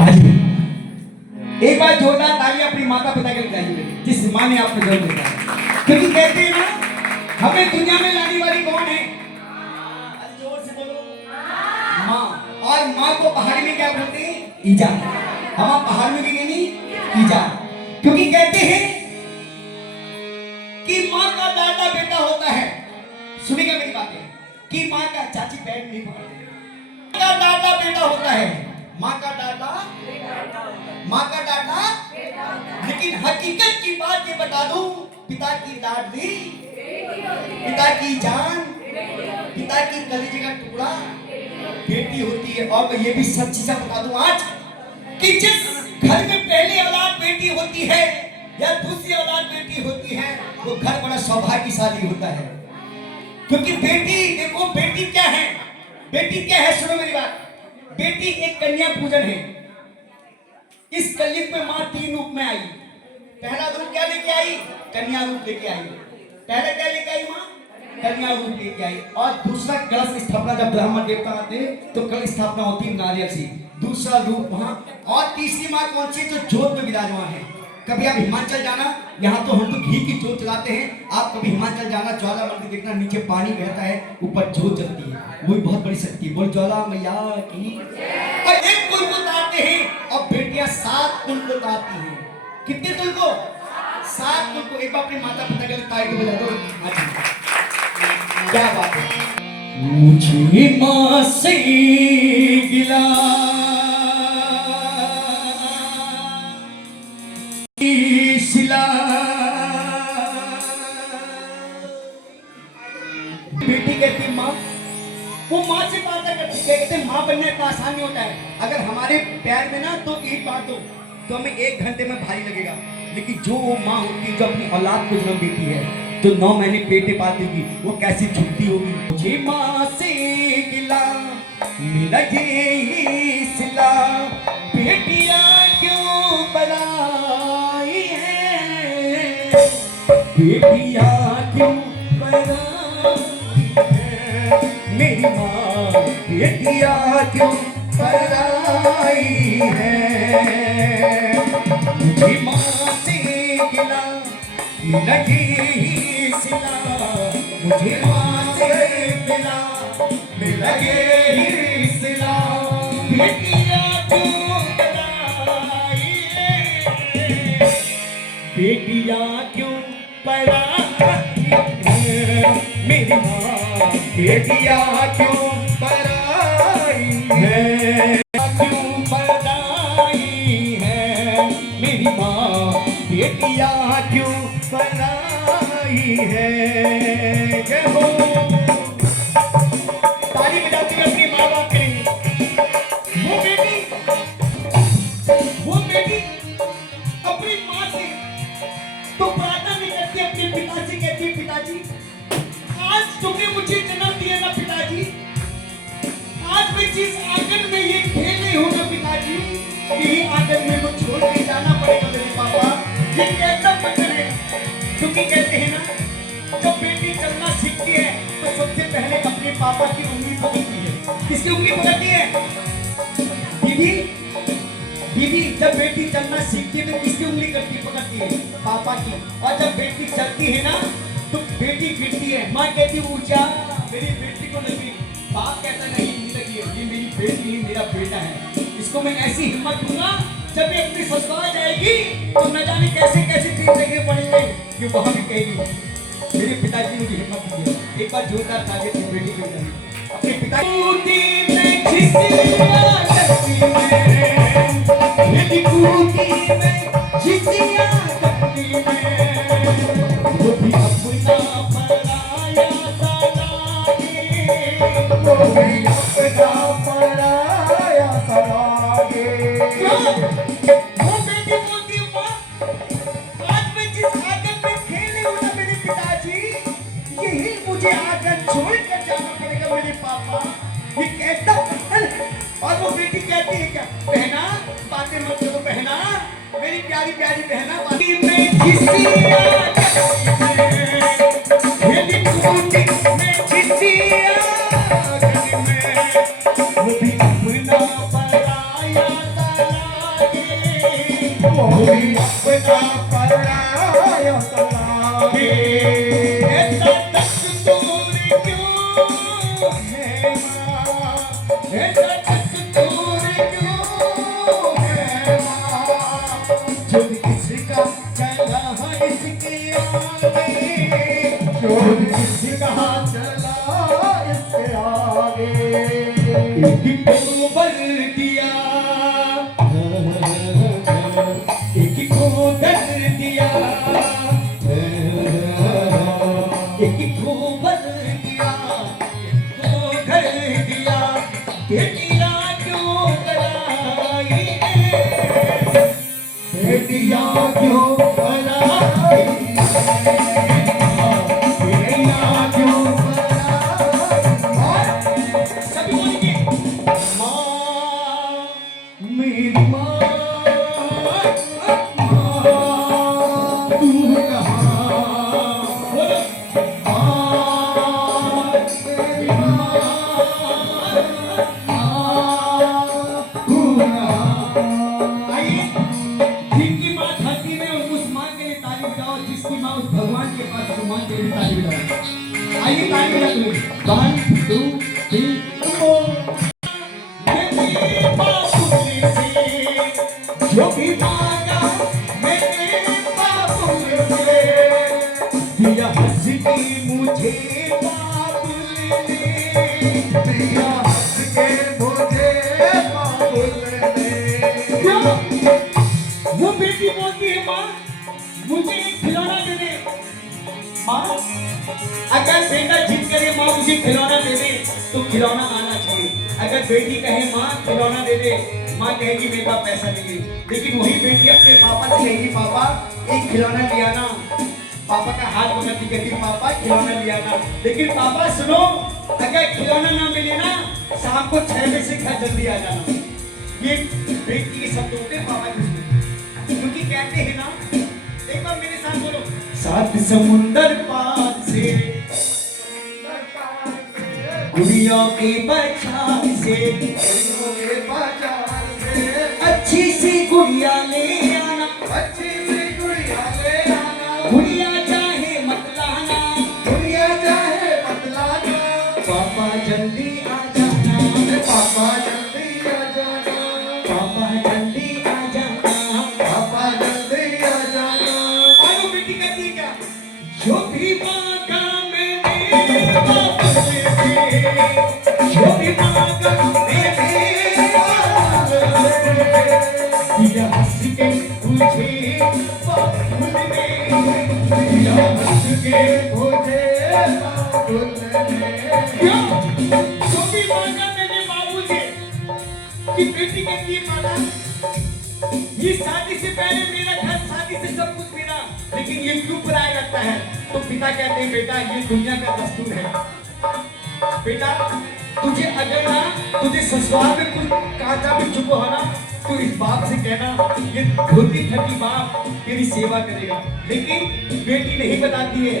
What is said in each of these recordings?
हाँ जी, एक बार जोरदार ताली अपनी माता पिता के लिए चाहिए जिस माँ ने आपको जन्म दिया। क्योंकि कहते हैं ना, हमें दुनिया में लाने वाली कौन है? जोर से बोलो, माँ। और माँ को पहाड़ी में क्या बोलते हैं? ईजा। हम पहाड़ में भी नहीं, ईजा। क्योंकि कहते हैं कि माँ का डाटा बेटा होता है। सुनिएगा मेरी बातें, कि माँ का चाची पैर नहीं पकड़ते, माँ का डाटा बेटा होता है। माँ का डाटा, माँ का डाटा, लेकिन हकीकत की बात ये बता दूं, पिता की लाडली, पिता की जान, पिता की कलेजे का टुकड़ा बेटी होती है। और मैं ये भी सच चीज़ बता दूं आज, कि जिस घर में पहली औलाद बेटी होती है या दूसरी औलाद बेटी होती है, वो घर बड़ा सौभाग्यशाली होता है। क्योंकि बेटी, देखो बेटी क्या है, बेटी क्या है, सुनो मेरी बात। बेटी एक कन्या पूजन है। इस कलयुग में मां 3 रूप में आई। पहला रूप क्या लेके आई? कन्या रूप लेके आई। पहले क्या लेके आई मां? कन्या रूप लेके आई। और दूसरा कलश स्थापना, जब ब्राह्मण देवता आते तो कलश स्थापना होती है नारियल से। दूसरा रूप वहां। और तीसरी मां कौन सी? जो जोत में विराजमान है। कभी आप हिमाचल जाना, यहाँ तो हम तो घी की जोत जलाते हैं। आप कभी हिमाचल जाना, ज्वाला मंदिर देखना, नीचे पानी बहता है, ऊपर जोत जलती है। वो भी बहुत बड़ी शक्ति है। बोल ज्वाला मैया की। और एक कुल को तारते हैं और बेटियां 7 कुल को तारती हैं। कितने कुल को? 7 कुल को। एक बार अपने माता पिता के लिए ताली बजा दो। क्या बात है। मुझे माँ से गिला बेटी कहती माँ, वो माँ से बात करती, कहते माँ बनने का आसान नहीं होता है। अगर हमारे पैर में ना तो ईंट बांध दो तो हमें 1 घंटे में भारी लगेगा। लेकिन जो वो माँ होती है जो अपनी औलाद को जन्म देती है, जो 9 महीने पेटे पालती होगी, वो कैसी झुकती होगी। मुझे माँ से गिला मिला ये सिला, बेटियां क्यों बनाई है, बेटियां क्यों बनाई है, मेरी माँ बेटियां क्यों बनाई है। मुझे माँ से गिला मिला ये सिला, मुझे माँ से गिला मिला ये सिला, बेटियां क्यों बनाई है, बेटियां क्यों बनाई है, मेरी माँ बेटियां क्यों बनाई है, क्यों बनाई है, मेरी माँ बेटियां क्यों बनाई है। जय हो। ताली बजाती है अपने माँ बाप के लिए। वो बेटी अपनी माँ से तो प्रार्थना नहीं करती, अपने पिता से कहती है, पिताजी आज तुमने मुझे जन्म दिया ना पिताजी, आज मैं जिस आंगन में ये खेल रही हूँ ना पिताजी, यही आंगन में मुझे छोड़ के जाना पड़ेगा मेरे पापा। ये कैसा बचन है? क्योंकि कहते हैं ना, जब बेटी चलना सीखती है तो सबसे पहले अपने पापा की उंगली पकड़ती है। किसकी उंगली पकड़ती है? दीदी। दीदी जब बेटी चलना सीखती है तो किसकी उंगली पकड़ती है? पापा की। और जब बेटी चलती है ना तो बेटी गिरती है, माँ कहती है ऊंचा, मेरी बेटी को लगी। बाप कहता नहीं लगी है, ये मेरी बेटी है, मेरा बेटा है, इसको मैं ऐसी हिम्मत दूंगा, जब ये अपनी ससुराल जाएगी तो न जाने कैसे कैसे दिन लगे पड़ेंगे कि वहां भी कहेगी मेरे पिताजी मुझे हिम्मत दी। एक बार जोरदार ताली अपनी बेटी को बजाइए। अपने पिताजी वो भी अपना पराया सलागे। वो बेटी बोलती है माँ, आज मैं जिस आंगन में खेल रही हूँ ना मेरे पिताजी, यही मुझे आंगन छोड़कर जाना पड़ेगा मेरे पापा। ये कैसा पहल है? और वो बेटी कहती है क्या, बहना बातें मत करो बहना, मेरी प्यारी प्यारी बहना, बातें में वो भी अपना पराया वो भी अपना पराया लागे। ऐसा दस्तूर क्यों है माँ, ऐसा दस्तूर क्यों है माँ, जो किसका चला इसके आगे, जो किसका चला इसके आगे। एक को बर दिया, एक को दर दिया, एक को बर दिया, एक को घर दिया, बेटिया क्यों कराई है, बेटियां क्यों बनाई, बेटियां क्यों बनाई। सभी बोलेंगे माँ, मेरी माँ, तू कहाँ बोलो आइए, जिनकी माँ धरती में उस माँ के लिए ताली बजाओ, जिसकी माँ उस भगवान के पास उस माँ के लिए ताली बजाओ। आइए ताली बजा दो, 1 2 3 मेरे बाबुल से जो भी मांगा मेरे बाबुल से, दिया हंस के मुझे बाबुल ने, दिया हंस के मुझे बाबुल ने। वो बेटी बोलती है माँ मुझे एक खिलौना दे दे। माँ अगर बेटा जिद करे माँ मुझे खिलौना दे दे तो खिलौना आना चाहिए। अगर बेटी कहे माँ खिलौना दे दे, माँ कहेगी मेरे पास पैसा नहीं है। लेकिन वही बेटी अपने पापा से कहेगी पापा एक खिलौना लिया ना, पापा का हाथ पकड़ती कहती पापा खिलौना लिया ना। लेकिन पापा सुनो, अगर खिलौना ना मिले ना शाम को 6 बजे से घर जल्दी आ जाना। ये बेटी के शब्द होते हैं पापा के, क्योंकि कहते हैं ना, एक बार मेरे साथ बोलो, 7 समुंदर पार से गुड़िया के बचाव से, अच्छी सी गुड़िया ले आना, अच्छी सी गुड़िया ले आना, गुड़िया चाहे मत लाना, गुड़िया चाहे मत लाना। पापा जल्दी आ जाना, पापा जल्दी आ जाना, पापा जल्दी आ जाना, पापा जल्दी आ जाना। आगे बेटी कहती है क्या, जो भी मांगा मैंने बाबुल से, जो भी मांगा मैंने बाबुल से, दिया हंस के तुझे बाबुल ने, दिया हंस के मुझे बाबुल ने। क्यों? जो भी मांगा मैंने बाबू से। कि बेटी कहती है माता ये शादी से पहले मेरा घर, शादी से सब कुछ मेरा, लेकिन ये क्यों पराया लगता है। तो पिता कहते हैं बेटा ये दुनिया का दस्तूर है। बेटा तुझे अगर ना तुझे ससुराल में कुछ कांटा भी चुको है ना, तो इस बाप से कहना ये धोती थकी बाप तेरी सेवा करेगा। लेकिन बेटी नहीं बताती है,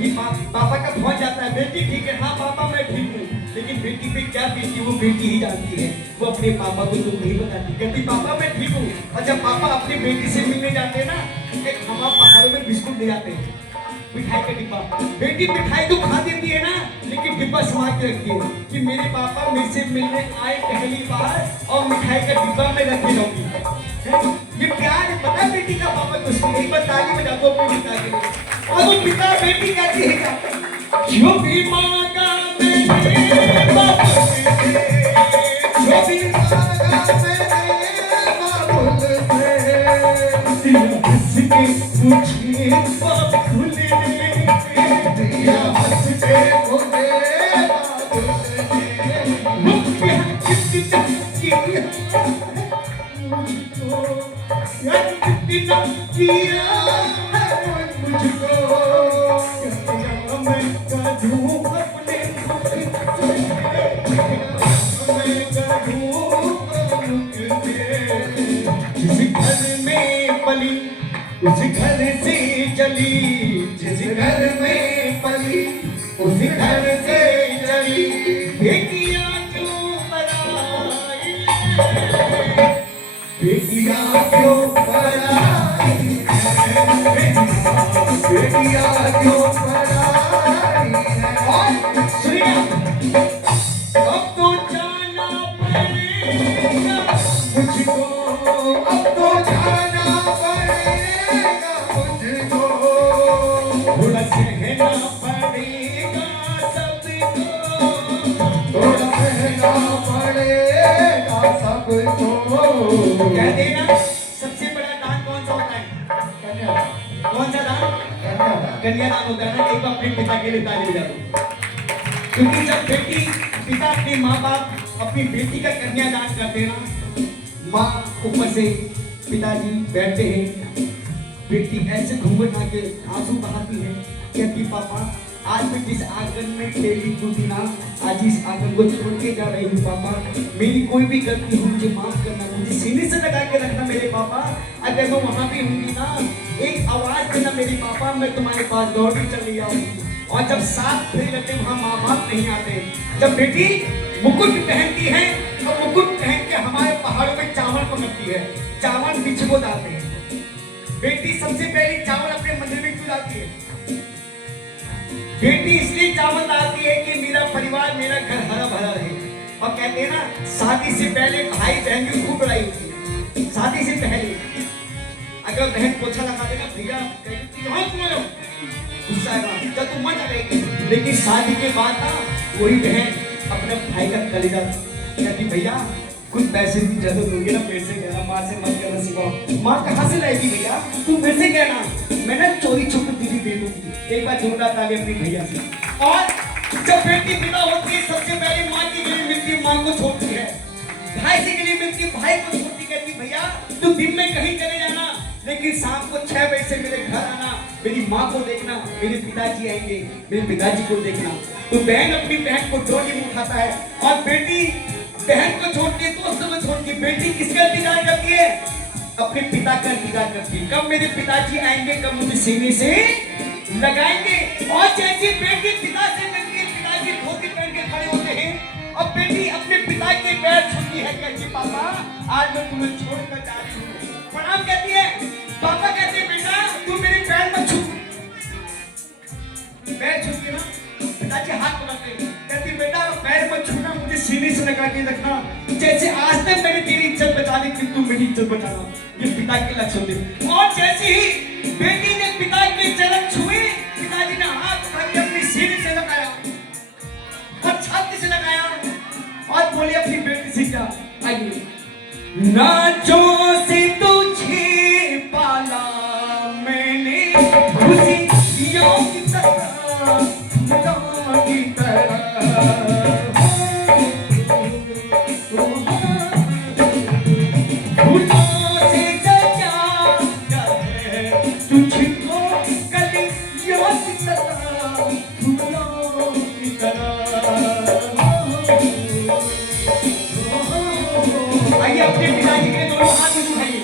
ये पापा का पहुंच जाता है, बेटी ठीक है, हाँ पापा मैं ठीक हूँ, लेकिन बेटी पे क्या बीती वो बेटी ही जानती है। वो अपने पापा को तो नहीं बताती, कहती पापा मैं ठीक हूँ। और जब पापा अपनी बेटी से मिलने जाते हैं ना, एक हम पहाड़ों में बिस्कुट ले जाते हैं, मिठाई का डिब्बा। बेटी मिठाई तो खा देती है ना, लेकिन डिब्बा संभाल के रखती है कि मेरे पापा मेरे से मिलने आए पहली बार और मिठाई का डिब्बा में रख के जाऊंगी। ये प्यार है, पता है बेटी का पापा को। एक बार ताली बजा दो अपने पिता के लिए। और वो पिता बेटी कहती है क्या, जो भी मांगा मैंने बाबुल से, जो भी मांगा मैंने बाबुल से, दिया हंस के मुझे बाबुल ने, दिया हंस के मुझे बाबुल ने। मुझे कितना किया मुझको, कितना किया मुझको, क्या मैं करूं अपने मुख से, मैं करूं मुख से। जिस घर में पली उस घर से चली, जिस घर में पली उस घर से चली, बेटियां क्यों पराई, बेटियां क्यों पराई है, बेटियां क्यों पराई है। और सुनिए, अब तो जाना पड़ेगा मुझको, अब तो जाना पड़ेगा मुझको, थोड़ा सहना पड़ेगा सबको, थोड़ा सहना पड़ेगा सबको। कहते हैं ना सबसे बड़ा दान कौन सा होता है? कौन सा दान? कन्यादान होता है ना। एक बार अपने पिता के लिए ताली बजा दो, क्योंकि जब बेटी पिता अपने माँ बाप अपनी बेटी का कन्यादान करते हैं ना, माँ ऊपर से पिताजी बैठते हैं, बेटी ऐसे घूंघट आके आंसू बहाती है, कहती पापा आज मैं जिस आंगन में खेली कूदी ना, आज इस आंगन को छोड़ के जा रही हूँ पापा, मेरी कोई भी गलती हो मुझे माफ करना, मुझे सीने से लगा के रखना मेरे पापा, अगर मैं वहां भी होंगी ना एक आवाज देना मेरे पापा, मैं तुम्हारे पास दौड़ के चली आऊंगी। और जब साथ फिर रहते वहां माँ बाप नहीं आते, जब बेटी मुकुट पहनती है तो मुकुट पहन के हमारे पहाड़ों में चावल पकड़ती है, चावल पीछे को डालते हैं। बेटी सबसे पहले चावल अपने मंदिर में क्यों डालती है? बेटी इसलिए चावल डालती है कि मेरा परिवार मेरा घर हरा भरा रहे। और कहते हैं ना शादी से पहले भाई बहन की खूब लड़ाई होती है। शादी से पहले अगर बहन पोछा लगा देना भैया गुस्सा आएगा, जब तुम मत आएगी, लेकिन शादी के बाद ना वही बहन अपने भाई का कलेजा कहती भैया कुछ पैसे की जरूरत होगी ना, फिर से कहना, माँ से मत कहना सिखाओ। माँ कहाँ से लाएगी भैया, तू फिर से कहना, मैं ना चोरी छुप दीदी दे दूंगी। एक बार जोरदार ताली अपनी भैया से। और जब बेटी विदा होती है सबसे पहले माँ की गली मिलती है, माँ को छोड़ती है, भाई से गली मिलती है, भाई को छोड़ती, कहती भैया तू दिन में कहीं चले जाना लेकिन शाम को 6 बजे से मेरे घर आना, मेरी माँ को देखना, मेरे पिताजी आएंगे, मेरे पिताजी को देखना। तो बहन अपनी बहन को डोली में उठाता है और बेटी बहन को छोड़ती है, दोस्तों को छोड़ती है। बेटी किसका इंतजार करती है? अपने पिता का इंतजार करती है, कब मेरे पिताजी आएंगे, कब मुझे सीने से लगाएंगे। और जैसी बेटी पिता से मिलती है, पिताजी धोती पहन के खड़े होते हैं और बेटी अपने पिता के पैर छूती है, कहती पापा आज मैं तुम्हें छोड़कर जा रही हूँ, प्रणाम कहती है। पापा कहते हैं बेटा तू मेरे पैर मत छू, पैर छूती ना, पिताजी हाथ पकड़ते हैं, कहती बेटा पैर मत छूना, मुझे सीने से लगा के रखना, जैसे आज तक मैंने तेरी इज्जत बचा दी थी, तू मेरी इज्जत बचाना, ये पिता के लक्ष्य होते। और जैसे ही बेटी ने पिता के चरण छुए, पिताजी ने हाथ उठा के अपनी सीने से लगाया और छाती से लगाया और बोले अपनी बेटी से क्या, आइए नाचों से तुझे पाला मैंने, खुशियों की तरह की तरह, फूलों से सजा तुझको कलियों की तरह, फूलों की तरह। आइए अपने पिताजी के दोनों हाथ में उठाइए,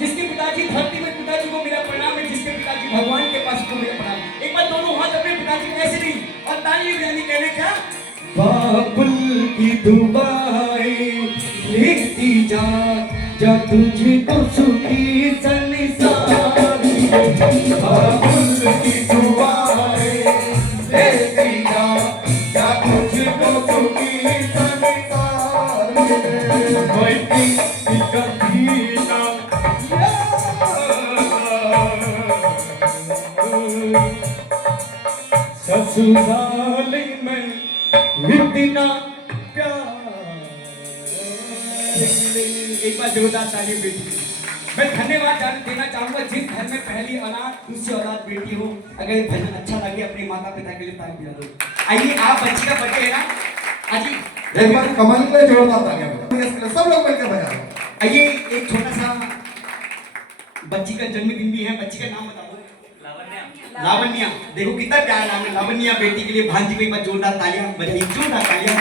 जिसके पिताजी धरती में, पिताजी को मेरा प्रणाम है, जिसके पिताजी भगवान के पास को मेरा प्रणाम। एक बार दोनों हाथ अपने पिताजी को ऐसे नहीं और ताली बजानी, कहने क्या, बाबुल की दुआएं लेती जा जा तुझे तो सुखी संसार, बाबुल की दुआएं लेती जा जा तुझे तो सुखी संसार मिले। बैठी कभी ना ससुराल में इतना प्यार। एक बार जोरदार ताली बेटी। मैं धन्यवाद देना चाहूंगा जिस घर में पहली औलाद दूसरी औलाद बेटी हो। अगर ये भजन अच्छा लगे अपने माता पिता के लिए ताली बजा दो। आइए आप बच्ची का बर्थडे है ना, अजी एक बार कमल के जोरदार तालियां बजाओ, सब लोग मिलकर बजाओ। आइए एक छोटा सा बच्ची का जन्मदिन भी है, बच्ची का नाम बता दो। लावण्या। देखो कितना प्यारा नाम है लावण्या। बेटी के लिए भांजी को एक बार जोरदार तालियां बजाइए, जोरदार तालियां।